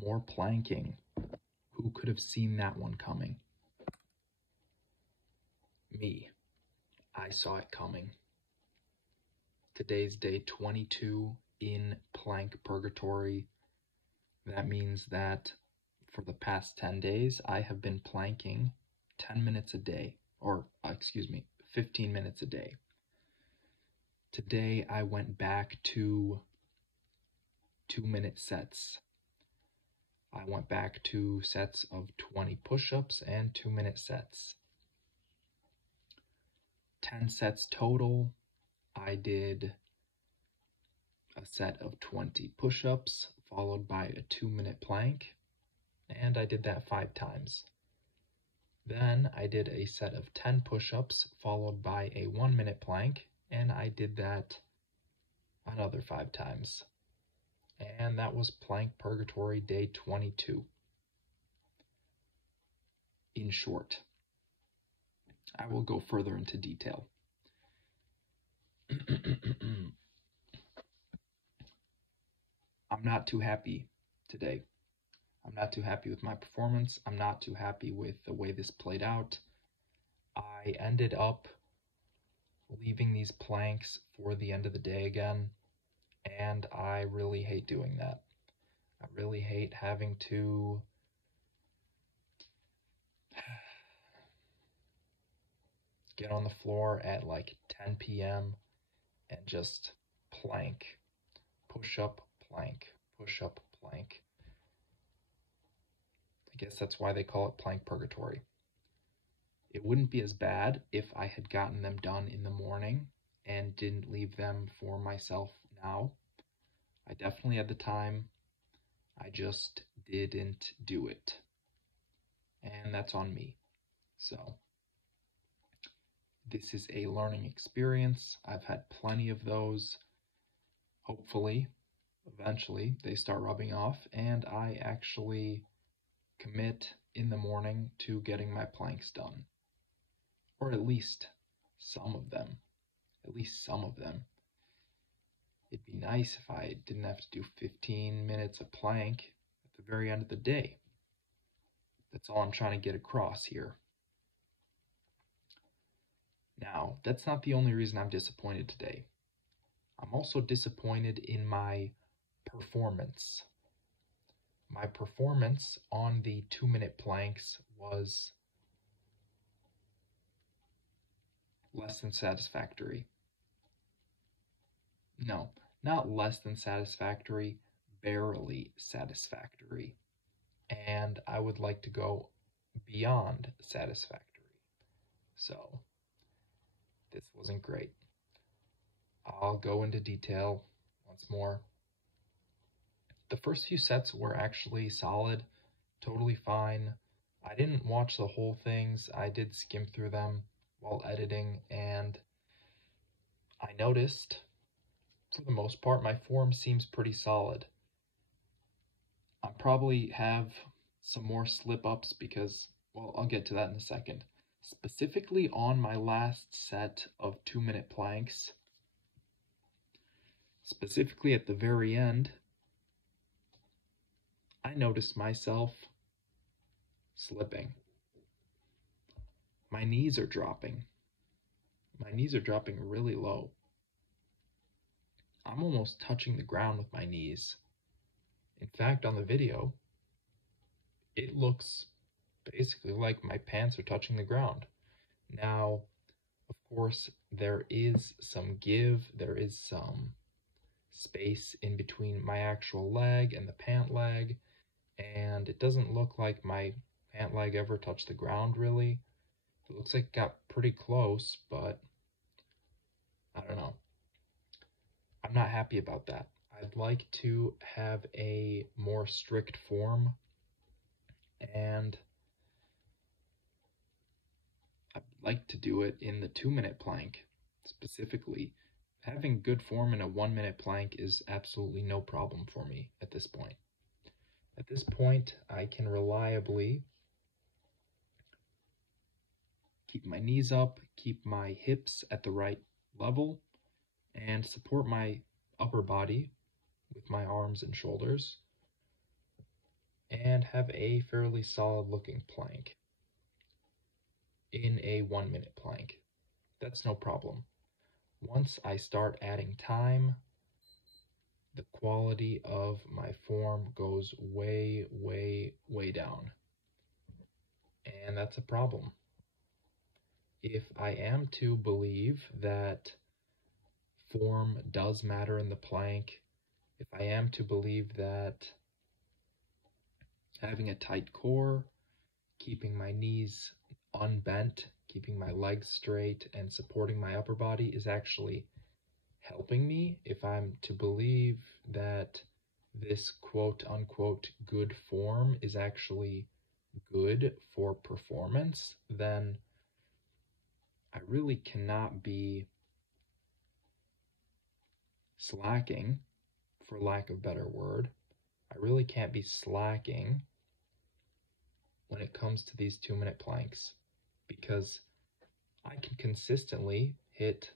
More planking. Who could have seen that one coming? Me. I saw it coming. Today's day 22 in plank purgatory. That means that for the past 10 days, I have been planking 10 minutes a day, or 15 minutes a day. Today, I went back to 2-minute sets. I went back to sets of 20 push-ups and 2-minute sets. 10 sets total. I did a set of 20 push-ups followed by a 2-minute plank, and I did that 5 times. Then I did a set of 10 push-ups followed by a 1-minute plank, and I did that another 5 times. And that was plank purgatory day 22. In short, I will go further into detail. I'm not too happy today. I'm not too happy with my performance. I'm not too happy with the way this played out. I ended up leaving these planks for the end of the day again, and I really hate doing that. I really hate having to get on the floor at like 10 p.m. and just plank, push up, plank, push up, plank. I guess that's why they call it plank purgatory. It wouldn't be as bad if I had gotten them done in the morning and didn't leave them for myself now. I definitely had the time. I just didn't do it. And that's on me. So, this is a learning experience. I've had plenty of those. Hopefully, eventually, they start rubbing off and I actually commit in the morning to getting my planks done. Or at least some of them. At least some of them. It'd be nice if I didn't have to do 15 minutes of plank at the very end of the day. That's all I'm trying to get across here. Now, that's not the only reason I'm disappointed today. I'm also disappointed in my performance. My performance on the 2-minute planks was less than satisfactory. No, not less than satisfactory, barely satisfactory. And I would like to go beyond satisfactory. So, this wasn't great. I'll go into detail once more. The first few sets were actually solid, totally fine. I didn't watch the whole things. I did skim through them while editing, and I noticed, for the most part, my form seems pretty solid. I probably have some more slip-ups because, well, I'll get to that in a second. Specifically on my last set of 2-minute planks, specifically at the very end, I noticed myself slipping. My knees are dropping. My knees are dropping really low. I'm almost touching the ground with my knees. In fact, on the video, it looks basically like my pants are touching the ground. Now, of course, there is some give, there is some space in between my actual leg and the pant leg, and it doesn't look like my pant leg ever touched the ground, really. It looks like it got pretty close, but I don't know. I'm not happy about that. I'd like to have a more strict form, and I'd like to do it in the 2-minute plank, specifically. Having good form in a 1-minute plank is absolutely no problem for me at this point. At this point, I can reliably keep my knees up, keep my hips at the right level, and support my upper body with my arms and shoulders have a fairly solid looking plank in a 1-minute plank. That's no problem. Once I start adding time, the quality of my form goes way, way, way down. And that's a problem. If I am to believe that form does matter in the plank, if I am to believe that having a tight core, keeping my knees unbent, keeping my legs straight, and supporting my upper body is actually helping me, if I'm to believe that this quote-unquote good form is actually good for performance, then I really cannot be slacking, for lack of a better word. I really can't be slacking when it comes to these 2-minute planks, because I can consistently hit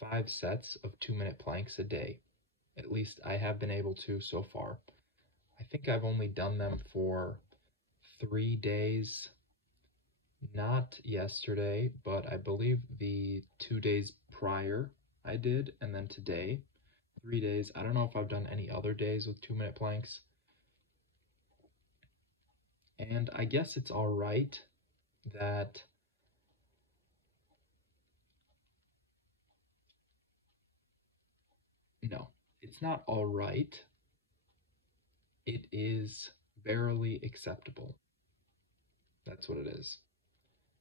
5 sets of 2-minute planks a day. At least I have been able to so far. I think I've only done them for 3 days, not yesterday, but I believe the 2 days prior I did, and then today, 3 days. I don't know if I've done any other days with 2-minute planks. And I guess it's all right that no, it's not all right. It is barely acceptable. That's what it is.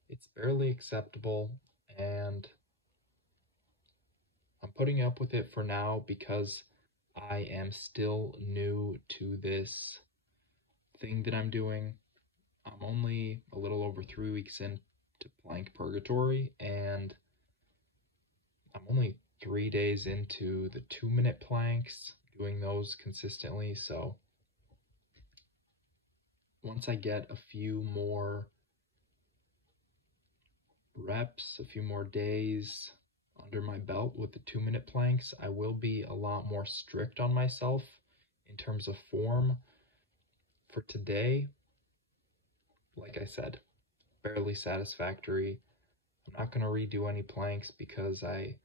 It's barely acceptable, and I'm putting up with it for now because I am still new to this thing that I'm doing. I'm only a little over 3 weeks into plank Purgatory, and I'm only 3 days into the 2-minute planks, doing those consistently. So once I get a few more reps, a few more days under my belt with the 2-minute planks, I will be a lot more strict on myself in terms of form. For today, like I said, barely satisfactory. I'm not going to redo any planks because I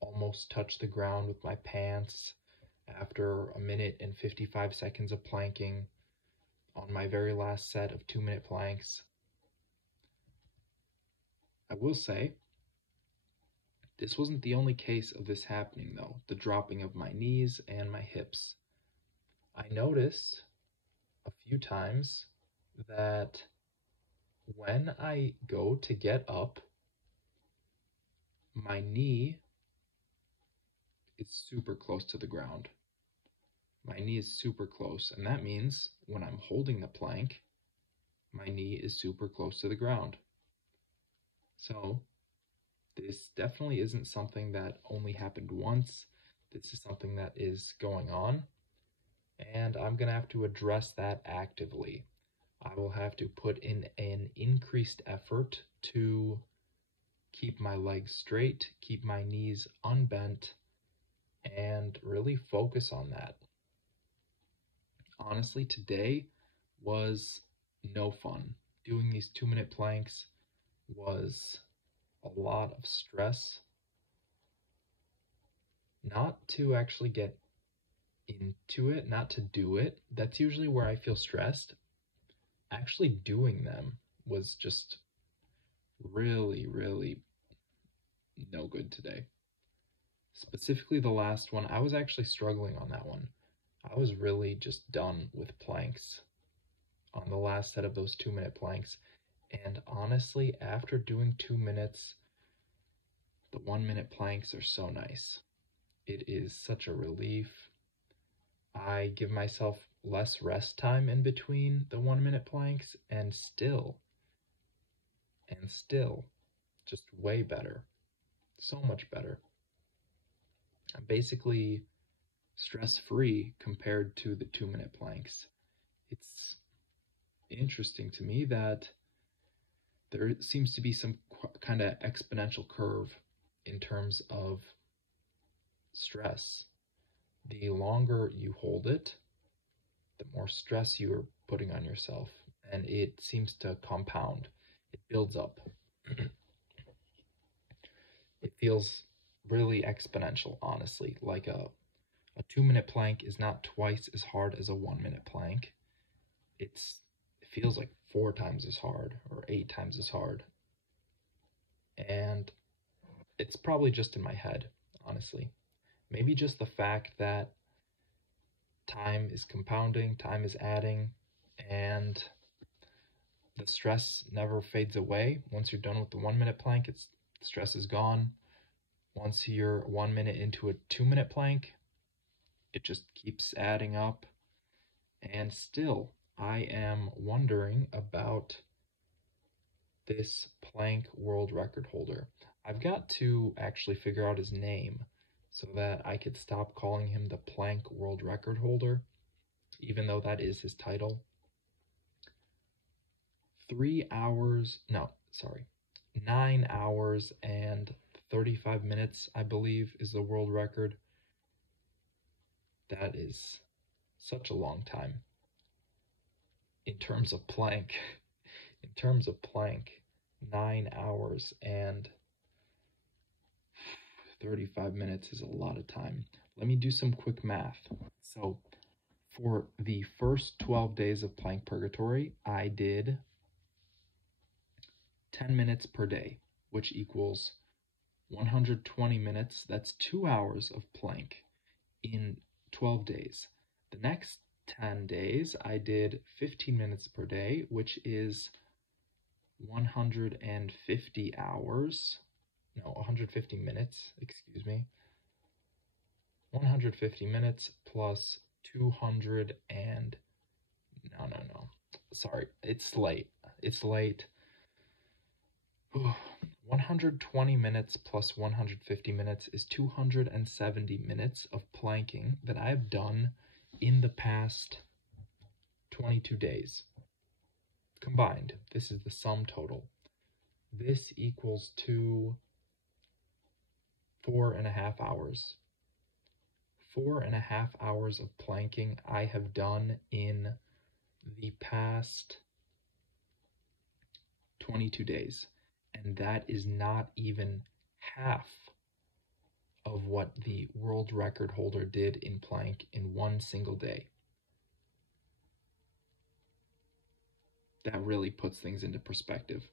almost touched the ground with my pants after 1 minute and 55 seconds of planking on my very last set of 2-minute planks. I will say, this wasn't the only case of this happening though, the dropping of my knees and my hips. I noticed a few times that when I go to get up, my knee is super close to the ground. My knee is super close, and that means when I'm holding the plank, my knee is super close to the ground. So this definitely isn't something that only happened once. This is something that is going on, and I'm going to have to address that actively. I will have to put in an increased effort to keep my legs straight, keep my knees unbent, and really focus on that. Honestly, today was no fun. Doing these 2-minute planks was a lot of stress. Not to actually get into it, not to do it. That's usually where I feel stressed. Actually doing them was just really, really no good today. Specifically the last one, I was actually struggling on that one. I was really just done with planks on the last set of those 2-minute planks. And honestly, after doing 2 minutes, the 1-minute planks are so nice. It is such a relief. I give myself less rest time in between the 1-minute planks, and still, just way better. So much better. I'm basically stress-free compared to the 2-minute planks. It's interesting to me that there seems to be some kind of exponential curve in terms of stress. The longer you hold it, the more stress you're putting on yourself, and it seems to compound. It builds up. It feels really exponential, honestly. Like a 2-minute plank is not twice as hard as a 1-minute plank. It feels like 4 times as hard or 8 times as hard. And it's probably just in my head, honestly. Maybe just the fact that time is compounding, time is adding, and the stress never fades away. Once you're done with the 1-minute plank, the stress is gone. Once you're 1 minute into a 2-minute plank, it just keeps adding up. And still, I am wondering about this plank world record holder. I've got to actually figure out his name so that I could stop calling him the plank world record holder, even though that is his title. 9 hours and 35 minutes, I believe, is the world record. That is such a long time. In terms of plank, 9 hours and 35 minutes is a lot of time. Let me do some quick math. So for the first 12 days of plank purgatory, I did 10 minutes per day, which equals 120 minutes. That's 2 hours of plank in 12 days. The next 10 days, I did 15 minutes per day, which is 150 hours. No, 150 minutes, excuse me. 150 minutes plus 200 and... No. Sorry, it's late. 120 minutes plus 150 minutes is 270 minutes of planking that I've done in the past 22 days. Combined, this is the sum total. This equals to 4.5 hours. 4.5 hours of planking I have done in the past 22 days. And that is not even half of what the world record holder did in plank in one single day. That really puts things into perspective.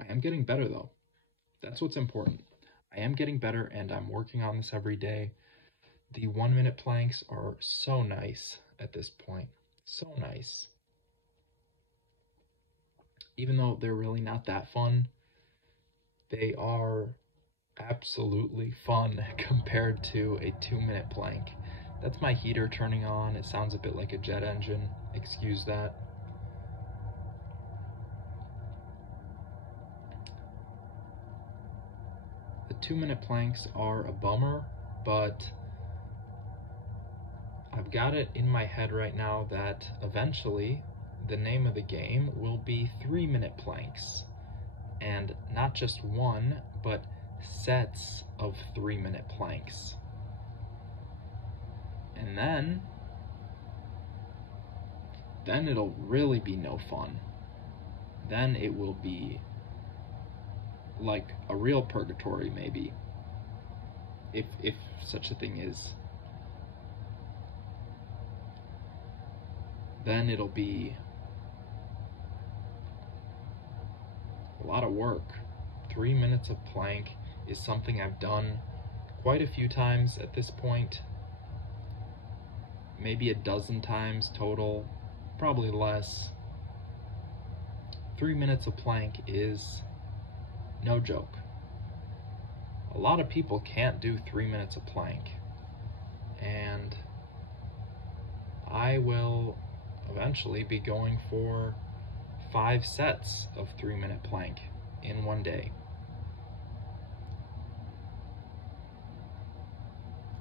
I am getting better though. That's what's important. I am getting better and I'm working on this every day. The 1-minute planks are so nice at this point. So nice. Even though they're really not that fun, they are absolutely fun compared to a 2-minute plank. That's my heater turning on. It sounds a bit like a jet engine. Excuse that. The 2-minute planks are a bummer, but I've got it in my head right now that eventually the name of the game will be 3-minute planks. And not just one, but sets of 3-minute planks. And then it'll really be no fun. Then it will be like a real purgatory, maybe. If such a thing is. Then it'll be a lot of work. 3 minutes of plank is something I've done quite a few times at this point. Maybe a dozen times total, probably less. 3 minutes of plank is no joke. A lot of people can't do 3 minutes of plank. And I will eventually be going for 5 sets of 3-minute plank in one day.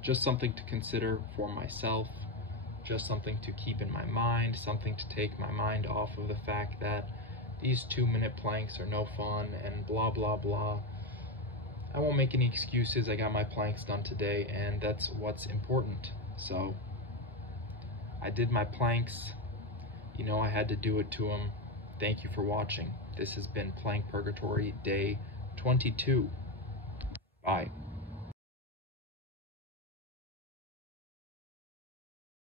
Just something to consider for myself, just something to keep in my mind, something to take my mind off of the fact that these 2-minute planks are no fun and blah blah blah. I won't make any excuses. I got my planks done today, and that's what's important. So I did my planks. You know I had to do it to them. Thank you for watching. This has been Plank Purgatory Day 22. Bye.